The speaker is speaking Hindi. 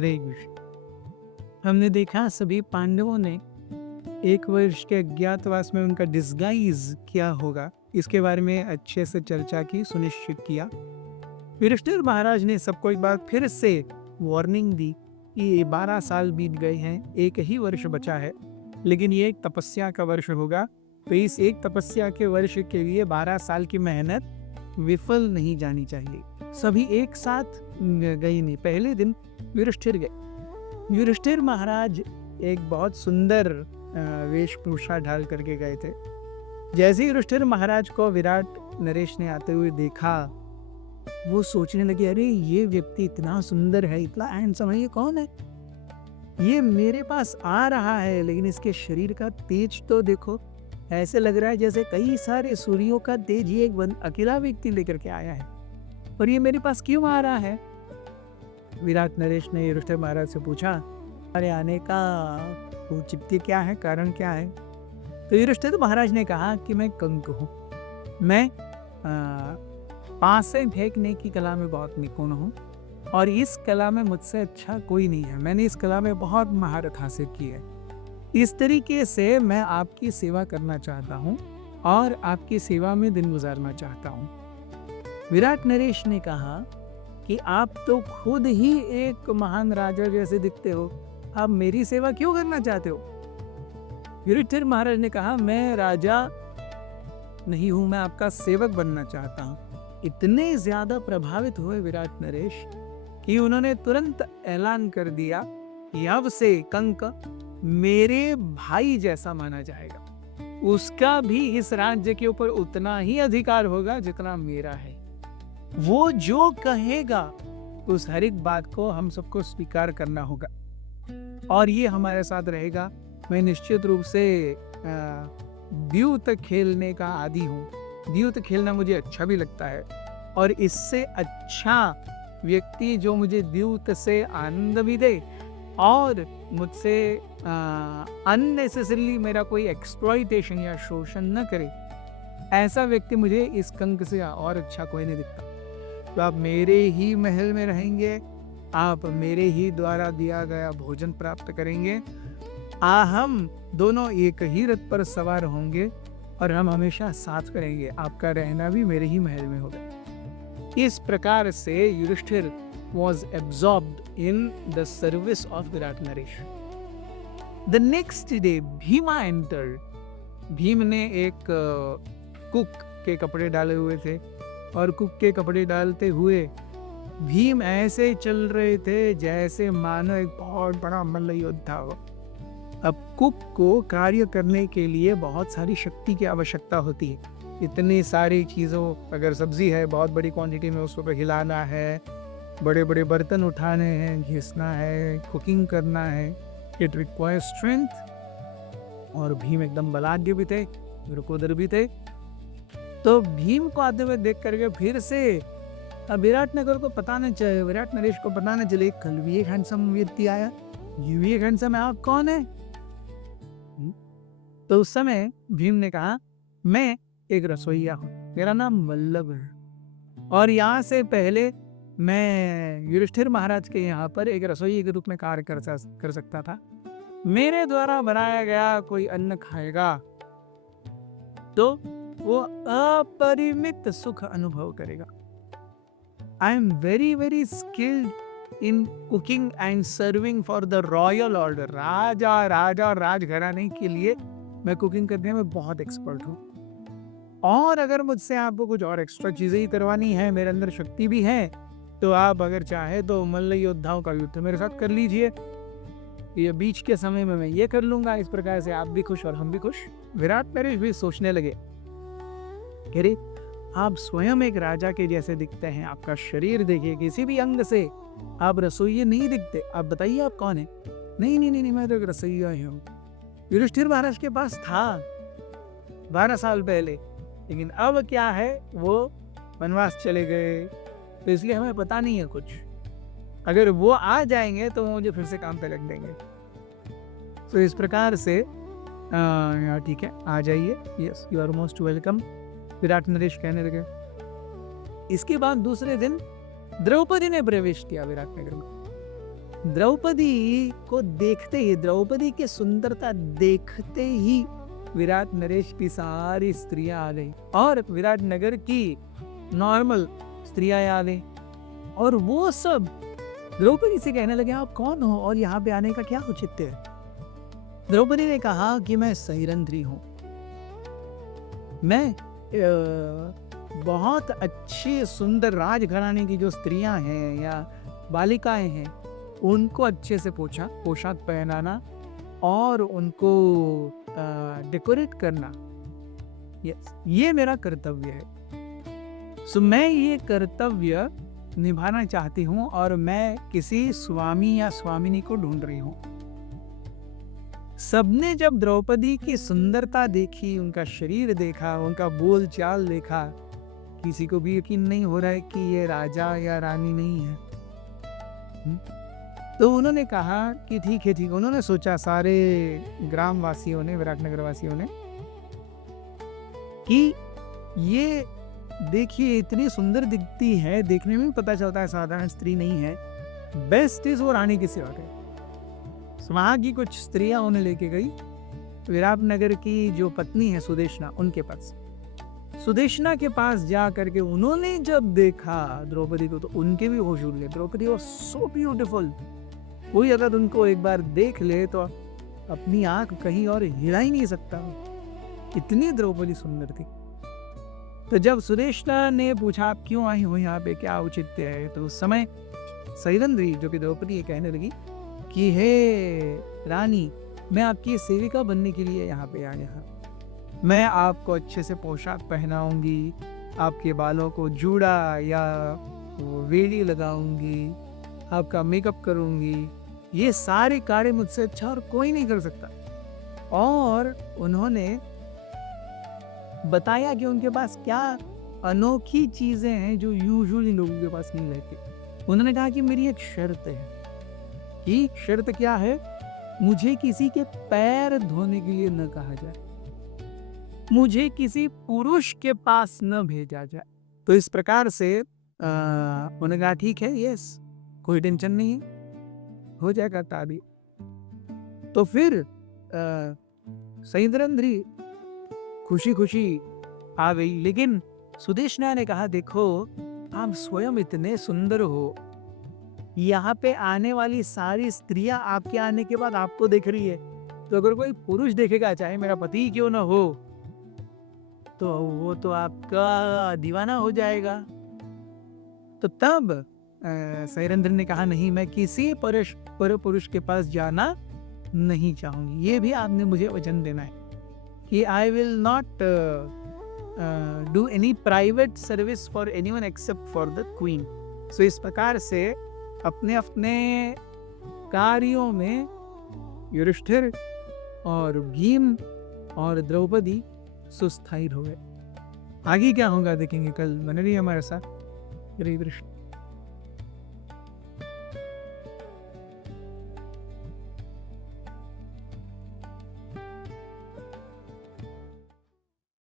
हरे कृष्ण। हमने देखा सभी पांडवों ने 1 वर्ष के अज्ञातवास में उनका डिस्गाइज क्या होगा, इसके बारे में अच्छे से चर्चा की, सुनिश्चित किया। युधिष्ठिर महाराज ने सबको एक बार फिर से वार्निंग दी कि ये 12 साल बीत गए हैं, 1 ही वर्ष बचा है, लेकिन ये एक तपस्या का वर्ष होगा, तो इस एक तपस्या के वर्ष के लिए 12 साल की मेहनत विफल नहीं जानी चाहिए। सभी एक साथ गए नहीं, पहले दिन युधिष्ठिर गए। युधिष्ठिर महाराज एक बहुत सुंदर वेशभूषा ढाल करके गए थे। जैसे ही युधिष्ठिर महाराज को विराट नरेश ने आते हुए देखा, वो सोचने लगे, अरे ये व्यक्ति इतना सुंदर है, इतना हैंडसम है, ये कौन है? ये मेरे पास आ रहा है, लेकिन इसके शरीर का तेज तो देखो, ऐसे लग रहा है जैसे कई सारे सूर्यों का तेज ये एक अकेला व्यक्ति लेकर के आया है, और ये मेरे पास क्यों आ रहा है? विराट नरेश ने युधिष्ठिर महाराज से पूछा, अरे आने का औचित्य क्या है, कारण क्या है? तो युधिष्ठिर महाराज ने कहा कि मैं कंक हूँ, मैं पासे फेंकने की कला में बहुत निपुण हूँ, और इस कला में मुझसे अच्छा कोई नहीं है, मैंने इस कला में बहुत महारत हासिल की है। इस तरीके से मैं आपकी सेवा करना चाहता हूँ और आपकी सेवा में दिन गुजारना चाहता हूँ। विराट नरेश ने कहा कि आप तो खुद ही एक महान राजा जैसे दिखते हो, आप मेरी सेवा क्यों करना चाहते हो? युधिष्ठिर महाराज ने कहा, मैं राजा नहीं हूं, मैं आपका सेवक बनना चाहता हूं। इतने ज्यादा प्रभावित हुए विराट नरेश कि उन्होंने तुरंत ऐलान कर दिया कि अब से कंक मेरे भाई जैसा माना जाएगा, उसका भी इस राज्य के ऊपर उतना ही अधिकार होगा जितना मेरा है। वो जो कहेगा उस हर एक बात को हम सबको स्वीकार करना होगा, और ये हमारे साथ रहेगा। मैं निश्चित रूप से द्यूत खेलने का आदी हूँ, द्यूत खेलना मुझे अच्छा भी लगता है, और इससे अच्छा व्यक्ति जो मुझे द्यूत से आनंद भी दे और मुझसे अननेसेसरीली मेरा कोई एक्सप्लॉइटेशन या शोषण न करे, ऐसा व्यक्ति मुझे इस कंक से और अच्छा कोई नहीं दिखता। तो आप मेरे ही महल में रहेंगे, आप मेरे ही द्वारा दिया गया भोजन प्राप्त करेंगे, हम दोनों एक ही रथ पर सवार होंगे और हम हमेशा साथ करेंगे, आपका रहना भी मेरे ही महल में होगा। इस प्रकार से Yudhishthir was absorbed in the service of Virat Naresh. The next day, Bhima entered. Bhim ने एक कुक के कपड़े डाले हुए थे, और कुक के कपड़े डालते हुए भीम ऐसे चल रहे थे जैसे मानो एक बहुत बड़ा मल्ल योद्धा हो। अब कुक को कार्य करने के लिए बहुत सारी शक्ति की आवश्यकता होती है। इतनी सारी चीज़ों, अगर सब्जी है बहुत बड़ी क्वांटिटी में, उसको हिलाना है, बड़े बड़े बर्तन उठाने हैं, घिसना है, कुकिंग करना है, इट रिक्वायर्स स्ट्रेंथ। और भीम एकदम बलाढ्य भी थे, रुकोदर भी थे। तो भीम को आते हुए देख करके फिर से विराट नरेश को पता न चले, कल भी एक हैंडसम व्यक्ति आया, ये भी एक हैंडसम है, आप कौन है? तो उस समय भीम ने कहा, मैं एक रसोइया हूँ, मेरा नाम वल्लभ है, और यहाँ से पहले मैं युधिष्ठिर महाराज के यहाँ पर एक रसोई के रूप में कार्य कर सकता था। मेरे द्वारा बनाया गया कोई अन्न खाएगा तो वो अपरिमित सुख अनुभव करेगा। I am very very skilled in cooking and serving for the royal order. राजा और राजघराने के लिए मैं कुकिंग करने में बहुत एक्सपर्ट हूँ, और अगर मुझसे आपको कुछ और एक्स्ट्रा चीजें ही करवानी है, मेरे अंदर शक्ति भी है, तो आप अगर चाहे तो मल्ल योद्धाओं का युद्ध मेरे साथ कर लीजिए, ये बीच के समय में मैं ये कर लूंगा। इस प्रकार से आप भी खुश और हम भी खुश। विराट नरेश भी सोचने लगे, अरे आप स्वयं एक राजा के जैसे दिखते हैं, आपका शरीर देखिए, किसी भी अंग से आप रसोइये नहीं दिखते, आप बताइए आप कौन है? नहीं, मैं तो एक रसोइया ही हूँ। युधिष्ठिर महाराज के पास था 12 साल पहले, लेकिन अब क्या है, वो वनवास चले गए, तो इसलिए हमें पता नहीं है कुछ। अगर वो आ जाएंगे तो मुझे फिर से काम पे लग देंगे। तो इस प्रकार से ठीक है, आ जाइए, yes you are most welcome, Virat Naresh कहने लगे। इसके बाद दूसरे दिन द्रौपदी ने प्रवेश किया विराट नगर में। द्रौपदी को देखते ही, द्रौपदी की सुंदरता देखते ही विराट नरेश की सारी स्त्रियां आ गई और विराट नगर की नॉर्मल स्त्रियां आ गई और वो सब द्रौपदी से कहने लगे आप कौन हो और यहाँ पे आने का क्या औचित्य है। द्रौपदी ने कहा कि मैं सैरंध्री हूँ, मैं बहुत अच्छी सुंदर राजघराने की जो स्त्रियां हैं या बालिकाएं हैं उनको अच्छे से पोशाक पहनाना और उनको डेकोरेट करना, ये मेरा कर्तव्य है। सो मैं ये कर्तव्य निभाना चाहती हूँ और मैं किसी स्वामी या स्वामिनी को ढूंढ रही हूँ। सबने जब द्रौपदी की सुंदरता देखी, उनका शरीर देखा, उनका बोल चाल देखा, किसी को भी यकीन नहीं हो रहा है कि ये राजा या रानी नहीं है। तो उन्होंने कहा कि ठीक है, ठीक। उन्होंने सोचा, सारे ग्राम वासियों ने, विराटनगर वासियों ने, कि ये देखिए इतनी सुंदर दिखती है, देखने में पता चलता है साधारण स्त्री नहीं है, बेस्ट इज वो रानी की सेवा करे। वहां की कुछ स्त्रियां उन्हें लेके गई विराटनगर की जो पत्नी है सुदेशना, उनके पास। सुदेशना के पास जा करके उन्होंने जब देखा द्रौपदी को तो उनके भी होश उड़ गए। द्रौपदी वाज सो ब्यूटीफुल, कोई अगर उनको एक बार देख ले तो अपनी आंख कहीं और हिला ही नहीं सकता, इतनी द्रौपदी सुंदर थी। तो जब सुदेशना ने पूछा आप क्यों आई हो यहाँ पे, क्या औचित्य है, तो उस समय सैरंध्री जो कि द्रौपदी ये कहने लगी कि हे रानी, मैं आपकी सेविका बनने के लिए यहाँ पे आया हूँ। मैं आपको अच्छे से पोशाक पहनाऊंगी, आपके बालों को जूड़ा या वेली लगाऊंगी, आपका मेकअप करूंगी, ये सारे कार्य मुझसे अच्छा और कोई नहीं कर सकता। और उन्होंने बताया कि उनके पास क्या अनोखी चीजें हैं जो यूजुअली लोगों के पास नहीं रहती। उन्होंने कहा कि मेरी एक शर्त है। कि शर्त क्या है? मुझे किसी के पैर धोने के लिए न कहा जाए, मुझे किसी पुरुष के पास न भेजा जाए। तो इस प्रकार से उन्होंने कहा ठीक है, यस, कोई टेंशन नहीं है, हो जाएगा ताबी। तो फिर सैरंध्री खुशी खुशी आ गई, लेकिन सुदेशना ने कहा देखो आप स्वयं इतने सुंदर हो, यहाँ पे आने वाली सारी स्त्रियां आपके आने के बाद आपको देख रही है, तो अगर कोई पुरुष देखेगा, चाहे मेरा पति क्यों ना हो, तो वो तो आपका दीवाना हो जाएगा। तो तब सैरंध्री ने कहा नहीं, मैं किसी पुरुष के पास जाना नहीं चाहूंगी। ये भी आपने मुझे वचन देना है कि I will not do any private service for anyone except for the queen. So इस प्रकार से अपने अपने कार्यों में युधिष्ठिर और भीम और द्रौपदी सुस्थायी हो गए। आगे क्या होगा देखेंगे कल। बने रहिए हमारे साथ। हरे कृष्ण।